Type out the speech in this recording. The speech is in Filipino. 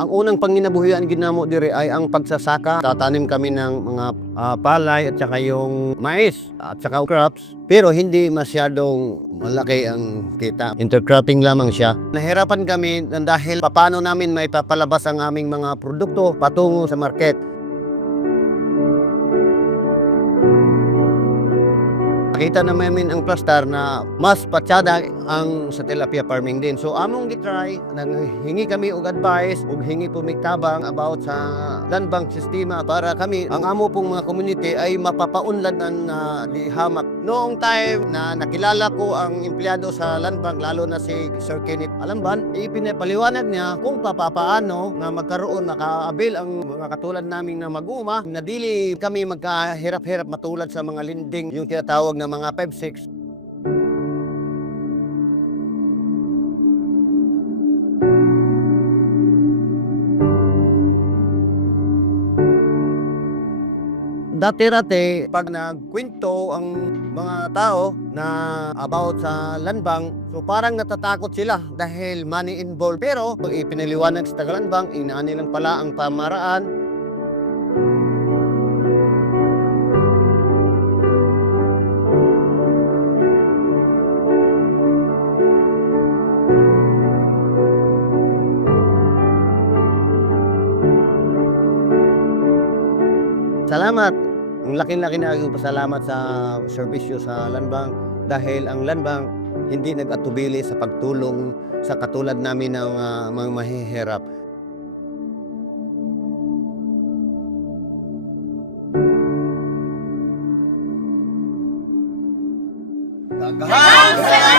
Ang unang panginabuhian ginamo dire ay ang pagsasaka. Tatanim kami ng mga ah, palay at saka yung mais at saka crops. Pero hindi masyadong malaki ang kita. Intercropping lamang siya. Nahirapan kami dahil paano namin may papalabas ang aming mga produkto patungo sa market. Nakita na namin ang plastar na mas patsada ang sa tilapia farming din. So among gitry, nanghingi kami og advice ug hingi pumigtabang about sa land bank sistema para kami ang amo pong mga community ay mapapaunladan na di hamak. Noong time na nakilala ko ang empleyado sa land bank lalo na si Sir Kenneth Alamban, ipinapaliwanag niya kung papaano na magkaroon nakaabil ang mga katulad naming na mag-uma na dili kami magkahirap-hirap matulad sa mga linding yung tinatawag na mga 5-6 Dati-dati, pag nagkwento ang mga tao na about sa landbank, so parang natatakot sila dahil money involved. Pero pag ipinaliwanag sa Tagalandbank, inaani lang pala ang pamaraan Salamat. Ang laki-laki na aking pasalamat sa serbisyo sa Landbank dahil ang Landbank hindi nag-atubili sa pagtulong sa katulad namin ng ah, mga mahihirap. Salamat!